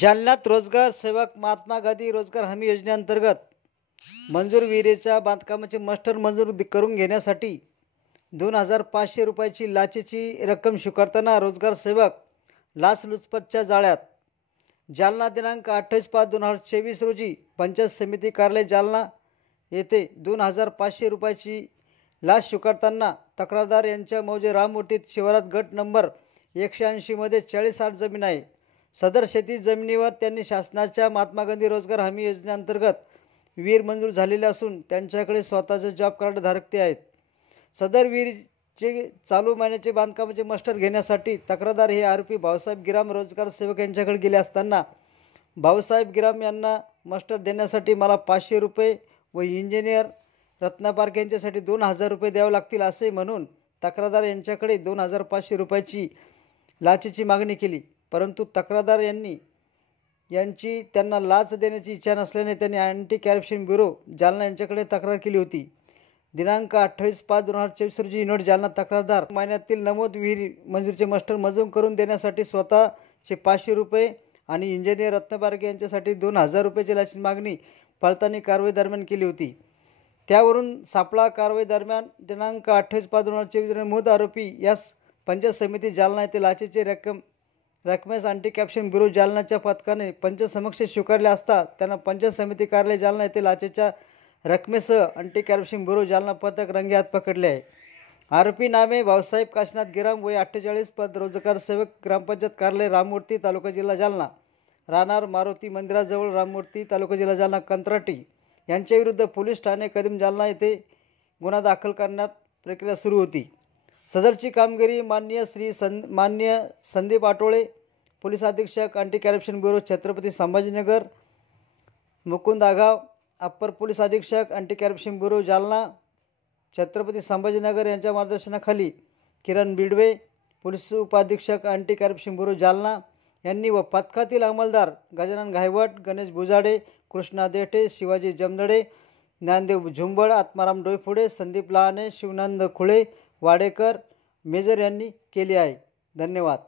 जालन्यात रोजगार सेवक महात्मा गांधी रोजगार हमी योजनेअंतर्गत मंजूर विहिरीच्या बांधकामाचे मास्टर मंजूर करून घेण्यासाठी 2,500 रुपयाची लाचेची रक्कम स्वीकारताना रोजगार सेवक लाचलुचपतच्या जाळ्यात। जालना दिनांक 28/5/2024 रोजी पंचायत समिती कार्यालय जालना येथे 2,500 रुपयाची लाच स्वीकारताना तक्रारदार यांच्या मौजे राममूर्ती शिवारात गट नंबर 180 मध्ये 40 जमीन आहे। सदर शेती जमिनीवर त्यांनी शासनाच्या महात्मा गांधी रोजगार हमी योजनेअंतर्गत विहीर मंजूर झालेले असून त्यांच्याकडे स्वतःचे जॉब कार्ड धारक आहेत। सदर विहिरीचे चालू महिन्याचे बांधकामाचे मास्टर घेण्यासाठी तक्रारदार हे आरोपी भाऊसाहेब गिराम रोजगार सेवक यांच्याकडे गेले असताना भाऊसाहेब गिराम यांना मास्टर देण्यासाठी मला 500 रुपये व इंजिनियर रत्ना पार्क यांच्यासाठी 2,000 रुपये द्यावे लागतील असे म्हणून तक्रारदार यांच्याकडे 2,500 रुपयाची लाचेची मागणी केली। परंतु तक्रारदार यांची त्यांना लाच देण्याची इच्छा नसल्याने त्यांनी अँटी करप्शन ब्युरो जालना यांच्याकडे तक्रार केली होती। दिनांक 28/5/2024 रोजी युनिट जालना तक्रारदार महिन्यातील नमूद विहिरी मंजुरीचे मास्टर मंजूर करून देण्यासाठी स्वतःचे 500 रुपये आणि इंजिनियर रत्नपारखे यांच्यासाठी 2,000 रुपयाची लाचेची मागणी पडताळणी कारवाई दरम्यान केली होती। त्यावरून सापळा कारवाई दरम्यान दिनांक 28/5/2024 रोजी मूळ आरोपी यास पंचायत समिती जालना येथे लाचेची रकमेस अँटी करप्शन ब्युरो जालनाच्या पथकाने पंचायत समक्ष स्वीकारले असता त्यांना पंचायत समिती कार्यालय जालना येथे लाचेच्या रकमेसह अँटी करप्शन ब्युरो जालना पथक रंगेहात पकडले आहे। आरोपी नामे भाऊसाहेब काशीनाथ गिराम वय 48 पद रोजगार सेवक ग्रामपंचायत कार्यालय राममूर्ती तालुका जिल्हा जालना राहणार मारुती मंदिराजवळ राममूर्ती तालुका जिल्हा जालना कंत्राटी यांच्याविरुद्ध पोलीस ठाणे कदम जालना येथे गुन्हा दाखल करण्यात प्रक्रिया सुरू होती। सदरची कामगिरी माननीय संदीप आटोळे पोलीस अधीक्षक anti corruption bureau Chhatrapati Sambhajinagar Mukund Agav upper police अधीक्षक anti corruption bureau Jalna Chhatrapati Sambhajinagar यांच्या मार्गदर्शनाखाली किरण बिडवे पोलीस उपाधीक्षक अँटी करप्शन ब्युरो जालना यांनी व पथकातील अंमलदार गजानन घायवट गणेश बुजाडे कृष्णा देठे शिवाजी जमदडे ज्ञानदेव झुंबड आत्माराम डोईफोडे संदीप लहाने शिवनंद खुळे वाडेकर मेजर यांनी केली आहे। धन्यवाद।